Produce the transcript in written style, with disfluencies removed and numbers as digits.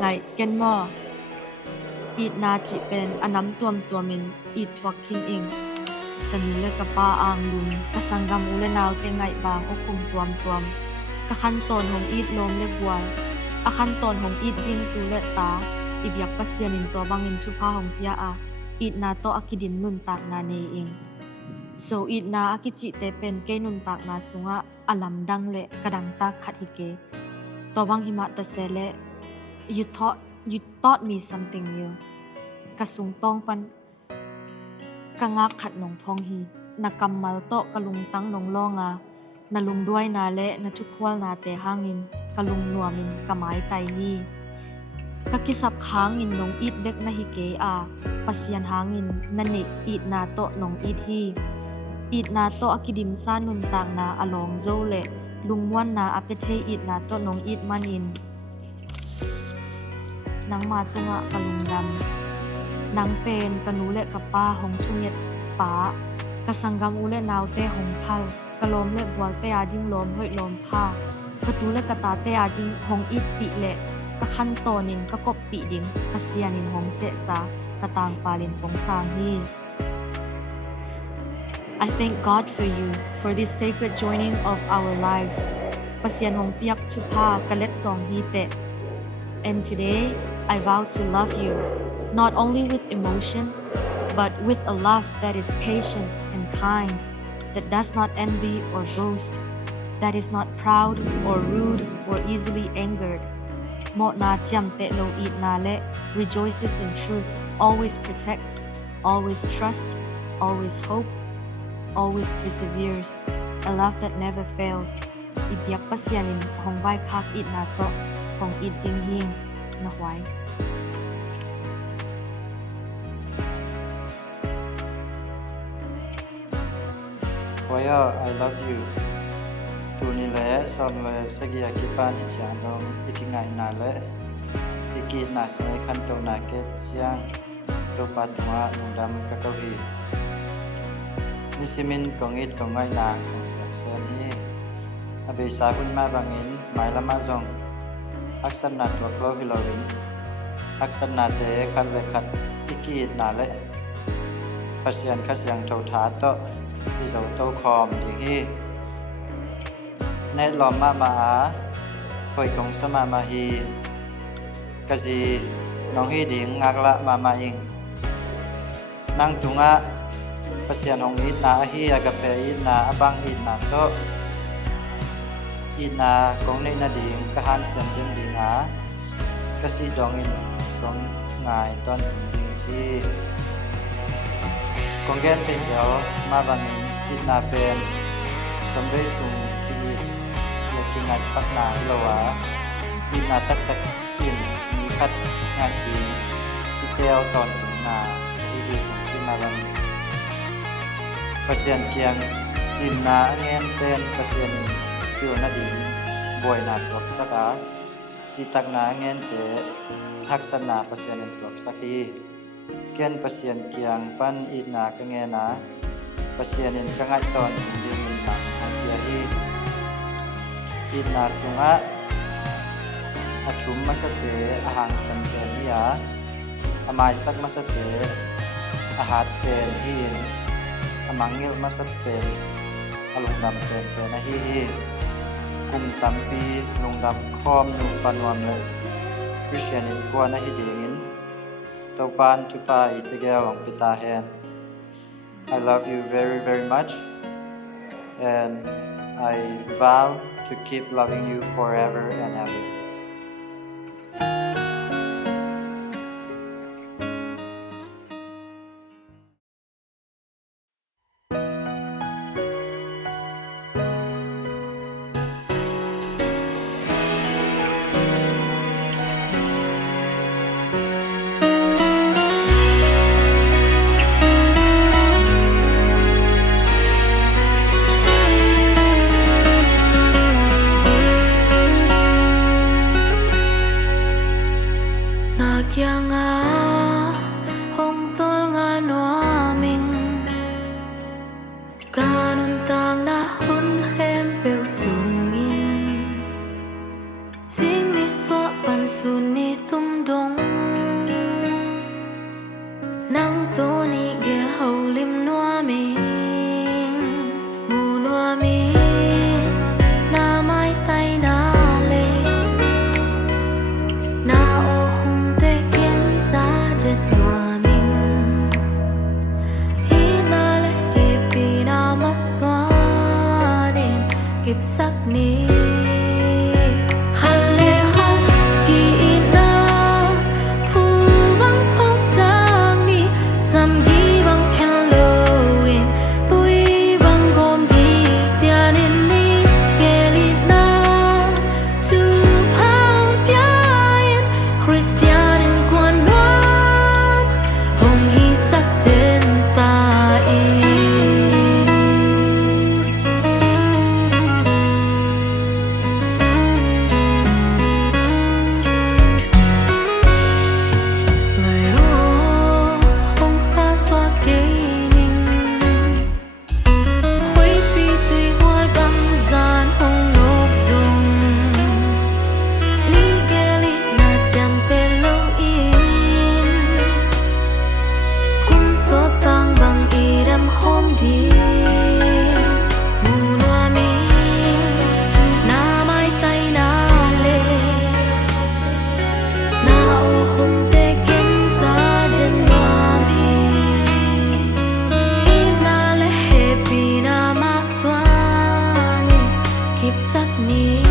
ไงเกนมออีดนาจิเป็นอน้ำตัวมินอีดทวักคินอิงกันเลกะป้าอ่างลุงกะสังกำอุเลนาวเตไงบางอกคุมตัวมกะขั้นตอนของอีดลมเลบัวอะขั้นตอนของอีดดิงตูเลตาอีบยักปัสยานินตัวบางอินทุพาของพิยาอาอีดนาโตอากิดิมนุนตากนาเนเองsoอีดนาอากิจิเตเป็นเกนุนตากนาสุงะอลัมดังเลกะดังตาขัดฮิเกตัวบางหิมะตะเซเลyou taught me something new กะสุงตองปันกะงากขัดหนองพองฮีนะกำมัลโตกะลุงตั้งหนองล่องานะลุงด้วยนาเละนะทุกควลนาเตหางินกะลุงนัวมินกะไม้ไตฮีกะกิสับค้างงินหนองอีดเบ็กนะฮิเกอาปัสยันหางินนันเนอีดนาโตหนองอีดฮีอีดนาโตอากิดิมซานุนตางนาอลองโซเลลุงม่วนนาอเปเทอีดนาโตหนองอีดมันอินนางมาตุงะกะลุงดำนางเป็นกะนูเลกะป้าหงชุเย็ดป้ากะสังกำอุเลนาวเตหงพัลกะลมเลบัวเตอาจิงลมเฮยลมผ้ากะตูเลกะตาเตอาจิงหงอีดปีเลกะคันโตนินกะกบปีดิงกะเสียนินหงเสซากะตางปาลินปงสางฮี I thank God for you for this sacred joining of our lives ปัสยันหงเปียกชุพากะเล็ดสองฮีเตAnd today, I vow to love you, not only with emotion, but with a love that is patient and kind, that does not envy or boast, that is not proud or rude or easily angered. Mo na jam te lo eat na le rejoices in truth, always protects, always trusts, always hope, always perseveres, a love that never fails. Ibyak pasyanin hong vai kak eat na to. ของอีจิงฮิงนะไว้ Waya I love you ตูนี่แหละสอนเลยสักอยากกิปานอีจางลงอีกไงนาและอีกีนาสมัยคันโตนาเกตเสียงตัวปัดหัวนุ่งดำกะเกาหีนิสิมินกองอิดกองไงนาขังเสียงเสียนฮีอเบสาคุณมาบางอินหมายละมาจงอักษรนาตัวกล้าฮิลาวินอักษรนาเตคันเลขัดอีกีดนาและภาษาขเสียงเท่าถาโตอิเจ้าโตคอมดีฮีเนตลอมมาอาหอยกงสมาฮีกะซีน้องฮีดิงงากละมาอิงนั่งตุงะภาษาของอีนาฮีอากาเปอีนาบังอีนาโตอีนากงในนาดิงกะหันเสียงดึงดิงหากะสิดองอินกงง่ายตอนถึงดิงที่กงแกนเตเจ้ามาบังอินอีนาเป็นตำเวสุงที่เลกิง่ายปักนาโลวาอีนาตักอินมีคัดง่ายดีอีเตียวตอนถึงนาที่ดีของที่มาบังภาษาเกียงซิมนาเงินเต้นภาษาอยู่นาดินบ่อยนาตัวสักาจิตักนาเงินเตทักษณะเปอร์เซ็นต์ตัวสักทีเกณฑ์เปอร์เซ็นต์เกียงปั้นอีนากะเงนาเปอร์เซ็นต์กะงัดตอนดินหนังของเกียฮีอีนาสุงะอัทุมมัสเตอาหารสันเตนิยาอามายสักมัสเตอาหารเป็นฮีนอามังเงลมัสเตอลุงดำเป็นนะฮีกุมตัมปีลุงดำคอมนุปันวมเลยคริสเตียนิกว่านะฮิดีงินตบปานจุปาอิตเกลของปิตาแฮน I love you very very much and I vow to keep loving you forever and ever kịp sắc ni khăn lê khăn kỳ na phu băng phong sang ni sam gi băng khen lowin tui băng gom di sia nin ni ge li na tu phang pian Christian in quan nom hong hi sắc trên ta y hôm đi mù loa mi na mai tay na lê na ô không thể kiến ra đến mà mi na lê happy na ma xoa ni kịp sắc ni